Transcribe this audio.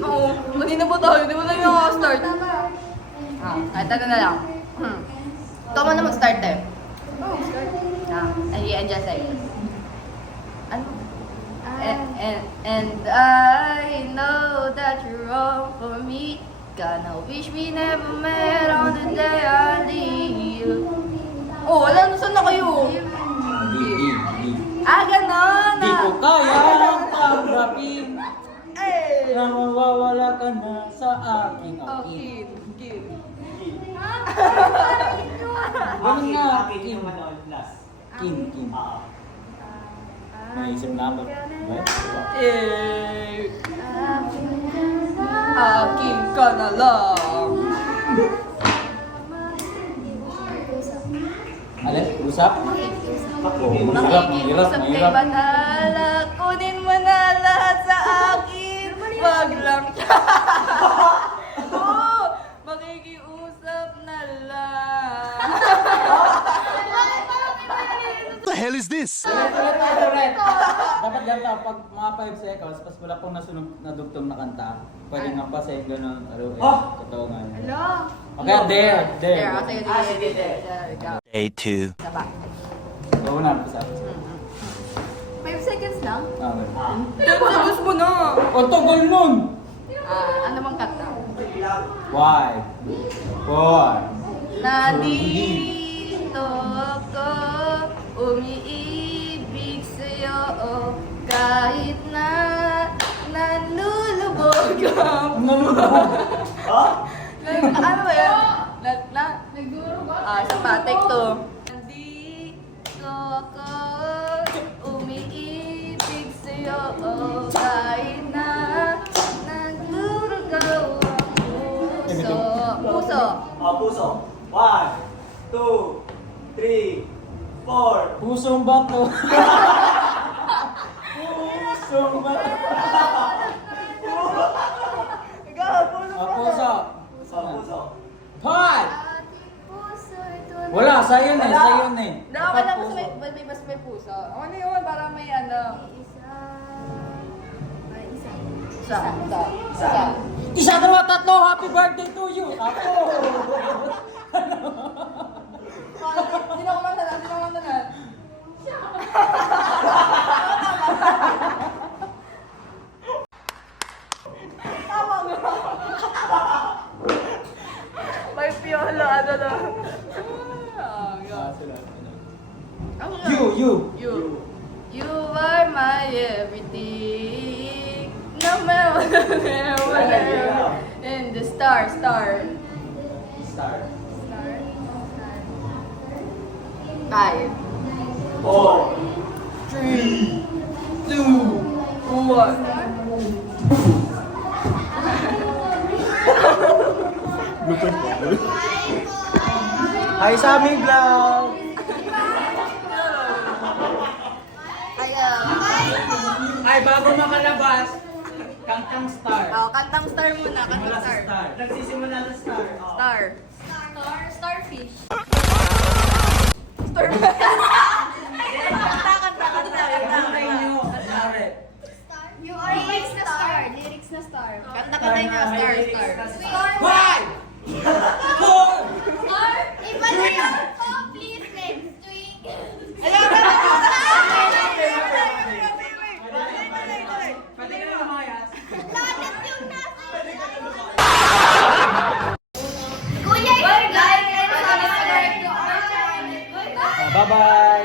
Oo, kanina ba tayo? Di ba tayo nakaka-start? Kahit ano na lang. Ikaw mo na mag-start eh. I-adjust sa'yo. Ano? And I know that you're wrong for me. Gonna wish we never met on the day I leave. Oh, wala, nasan na kayo? Ganon! Di ko kayang tanggapin na mawawala ka na sa akin. Kid. Ganun nga, Kim. Kim. Naisip na ako. Akin ka na lang. Alin? Usap? Mahirap. Makikiusap kay Batala, kunin mo na lahat sa akin. Wag lang siya. Oo, makikiusap na lang. What the hell is this? Ulit. Dapat ganito, pag mga 5 seconds, pas wala pong nasunod na dugtong na kanta, pwede nga pa sa gano'n. Totoo nga. Okay, there. There, I'll take it. Sige, there. Day 2. Saba. Oo na, pisa. 5 seconds lang? Okay. 10 seconds mo na. O, tagal nun! Ano bang kanta? 5, 4, Nandito ako, umiibig sa'yo, kahit na nanlulubog ang ano ba yan? Nagduro ba? Sa patek to. Nandito ako, umiibig sa'yo, kahit na nagdurugaw ang puso. Puso. Puso. 1, 2, 3, 4. pusong bato. Pusong bato. Puso. Puso. 5! Wala, sa'yo na eh. Dapat lang mas may puso. Ano yun? Para may ano. Isa. Isa, dalawa, tatlo, happy birthday to you! Ako! Sino kumantanan? Tama nga. May piyolo, ano na. You! You are my everything. No matter. And the star. Start. 5, 4. 3, 2, 1. Hi sa aming vlog! Ay, bago makalabas, kantang star. Kantang star muna, Simula kantang sa star. star. Nagsisimula sa star. Star. Starfish. Star. Kantay nyo, Mare. You are lyrics na star. Lyrics na star. Kanta niya, star. Five! Four! Star. Iba na yung complete friends. Pwede ka na lumayas. Lahat yung nasa. Kuya, like and subscribe to our channel. Bye-bye!